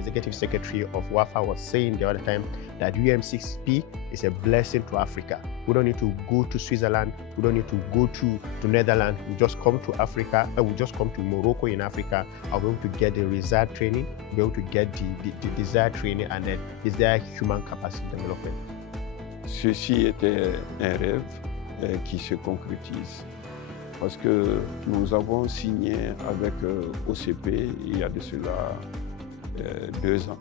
executive secretary of WAFA, was saying the other time that UM6P is a blessing to Africa. We don't need to go to Switzerland. We don't need to go to Netherlands. We just come to Africa. We just come to Morocco in Africa. And we're able to get the desired training, be able to get the desired training and then desired human capacity development. Ceci était un rêve qui se concrétise parce que nous avons signé avec OCP il y a de cela 2 ans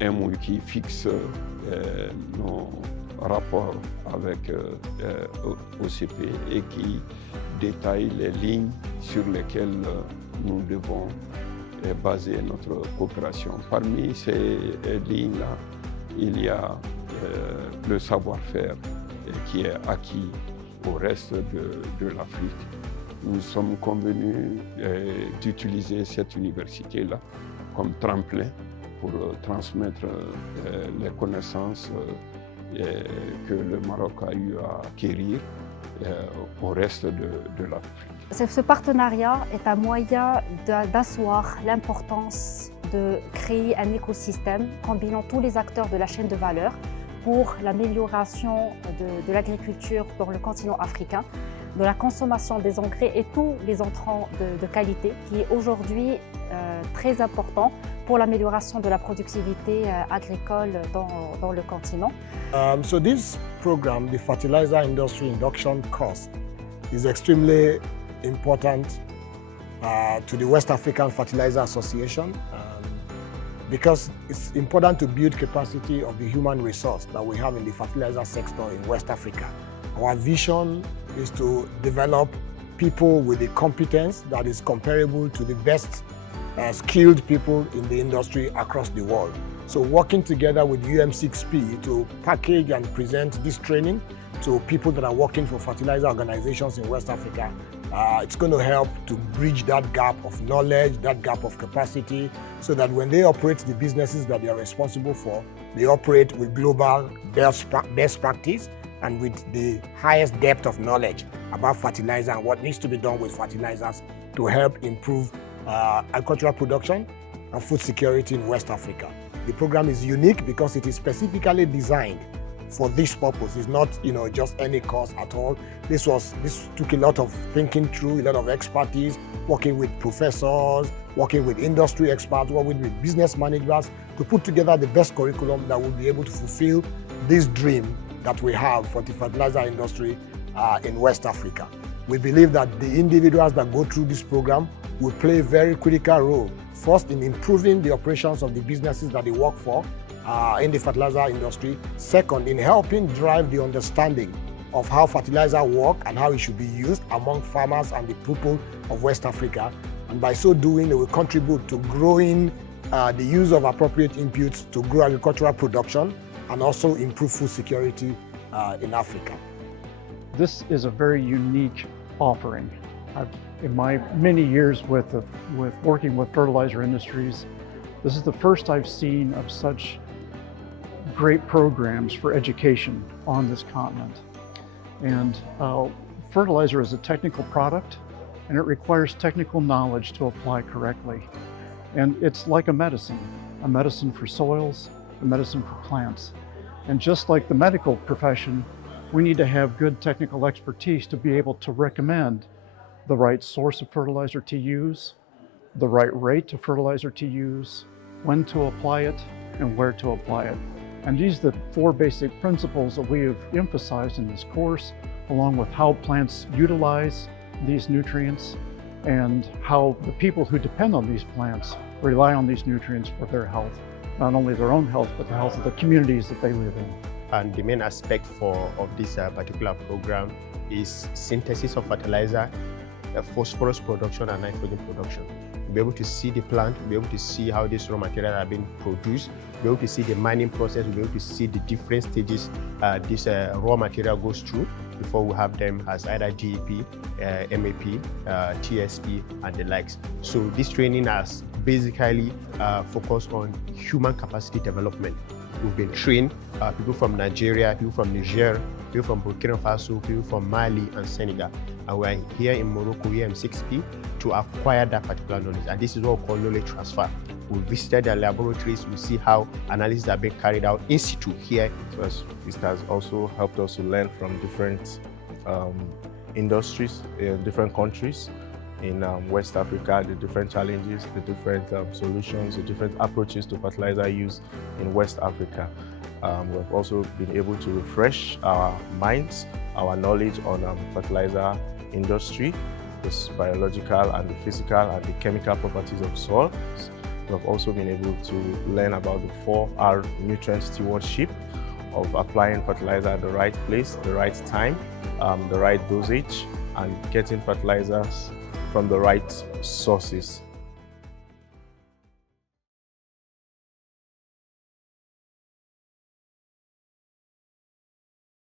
un MOU qui fixe nos rapports avec OCP et qui détaille les lignes sur lesquelles nous devons baser notre coopération. Parmi ces lignes-là, il y a le savoir-faire qui est acquis au reste de l'Afrique. Nous sommes convenus d'utiliser cette université-là comme tremplin pour transmettre les connaissances que le Maroc a eu à acquérir au reste de l'Afrique. Ce partenariat est un moyen d'asseoir l'importance de créer un écosystème combinant tous les acteurs de la chaîne de valeur pour l'amélioration de l'agriculture dans le continent africain, de la consommation des engrais et tous les entrants de qualité qui est aujourd'hui très important pour l'amélioration de la productivité agricole dans le continent. So this program, the Fertilizer Industry Induction Course, is extremely important to the West African Fertilizer Association because it's important to build capacity of the human resource that we have in the fertilizer sector in West Africa. Our vision is to develop people with the competence that is comparable to the best skilled people in the industry across the world. So working together with UM6P to package and present this training to people that are working for fertilizer organizations in West Africa, it's going to help to bridge that gap of knowledge, that gap of capacity, so that when they operate the businesses that they are responsible for, they operate with global best practice and with the highest depth of knowledge about fertilizer and what needs to be done with fertilizers to help improve agricultural production and food security in West Africa. The program is unique because it is specifically designed for this purpose. It's not, just any course at all. This took a lot of thinking through, a lot of expertise, working with professors, working with industry experts, working with business managers to put together the best curriculum that will be able to fulfill this dream that we have for the fertilizer industry in West Africa. We believe that the individuals that go through this program will play a very critical role, first in improving the operations of the businesses that they work for in the fertilizer industry, second in helping drive the understanding of how fertilizer work and how it should be used among farmers and the people of West Africa, and by so doing they will contribute to growing the use of appropriate inputs to grow agricultural production and also improve food security in Africa. This is a very unique offering. In my many years with working with fertilizer industries, this is the first I've seen of such great programs for education on this continent. And fertilizer is a technical product and it requires technical knowledge to apply correctly. And it's like a medicine for soils, a medicine for plants. And just like the medical profession, we need to have good technical expertise to be able to recommend the right source of fertilizer to use, the right rate of fertilizer to use, when to apply it, and where to apply it. And these are the 4 basic principles that we have emphasized in this course, along with how plants utilize these nutrients and how the people who depend on these plants rely on these nutrients for their health, not only their own health, but the health of the communities that they live in. And the main aspect of this particular program is synthesis of fertilizer, phosphorus production and nitrogen production. You'll be able to see the plant, you'll be able to see how these raw materials are being produced, you'll be able to see the mining process, you'll be able to see the different stages this raw material goes through before we have them as either GEP, MAP, TSP and the likes. So this training has basically focused on human capacity development We've been trained, people from Nigeria, people from Niger, people from Burkina Faso, people from Mali and Senegal. And we're here in Morocco, here in 6P, to acquire that particular knowledge. And this is what we call knowledge transfer. We visited their laboratories, we see how analyses are being carried out in situ here. So it has also helped us to learn from different industries in different countries in West Africa, the different challenges, the different solutions, the different approaches to fertilizer use in West Africa. We've also been able to refresh our minds, our knowledge on fertilizer industry, the biological and the physical and the chemical properties of soil. We've also been able to learn about the 4R nutrient stewardship of applying fertilizer at the right place, the right time, the right dosage, and getting fertilizers from the right sources.